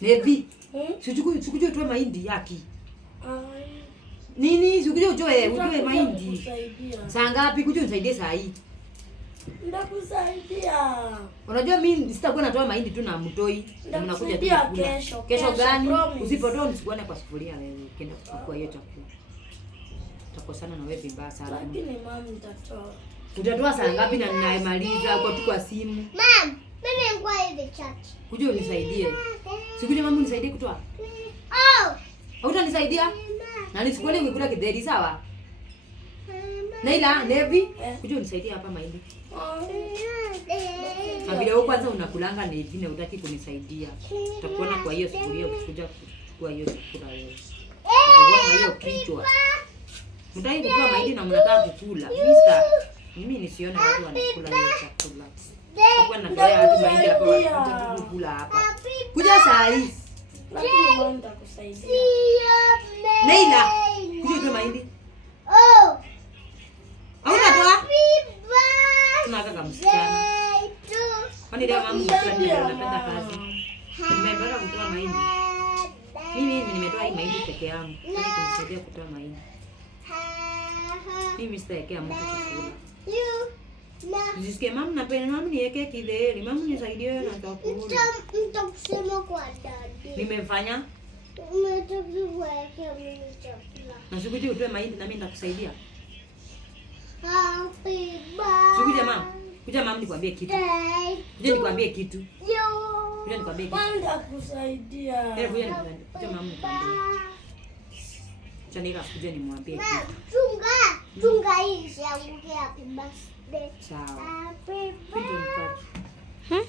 Nevi. Sikuje utoe mahindi yaki. Nini? Sikuje utoe mahindi. Saa ngapi kuja unisaidie saa hii? Ndakusaidia. Unajua mimi sitakuwa natoa mahindi tu na mtoi. Mnakuja tu kesho. Kesho gani? Usipotoa nisikuone kwa sufuria wewe. Ukienda kuchukua hiyo chakula. Tutakosana na wewe vibaya sana. Lakini mama nitatoa. Utatoa saa ngapi na ninaimaliza kwa tu kwa simu? Mom, mimi ngwa hivi chat. Kuja unisaidie. Sikuje mama unisaidie kutoa. Oh. Hautanisaidia? Na nisikuone ungekula kidheri sawa? Naila, Nevi, kuja unisaidie hapa mahindi. Na vile wewe kwanza unakulanga Nevi na hutaki kunisaidia. Utakuona kwa hiyo sufuria ukikuja kuchukua hiyo chakula wewe. Kwa hiyo kichwa. Mtaki kutoa mahindi na mnataka kukula. Mister, mimi nisione watu wanakula hiyo chakula. Kwa natoa watu mahindi hapa wanataka kukula hapa. Kuja saa hii. Lakini mama nitakusaidia. Naila, kuja utoe mahindi. Oh. Hautatoa? Tunataka msichana. Kwani leo mama msichana anapenda kazi. Nimebara kutoa mahindi. Mimi nimetoa hii mahindi peke yangu. Ili kunisaidia kutoa mahindi. Mimi sitaekea mtu chakula. Nisikie mama napenda mama niweke kidheri. Mama nisaidie na chakula. Nitakusema kwa dadi. Nimefanya? Umetakuweka mimi chakula. Na sikuje utoe mahindi na mimi nitakusaidia. Happy birthday. Sikuje mama. Kuja mama nikwambie kitu. Kuja nikwambie kitu. Kuja nikwambie kitu. Nitakusaidia. Kuja mama nikwambie. Acha nika kuja nimwambie kitu. Chunga hii yangu happy birthday. Sawa. Happy birthday.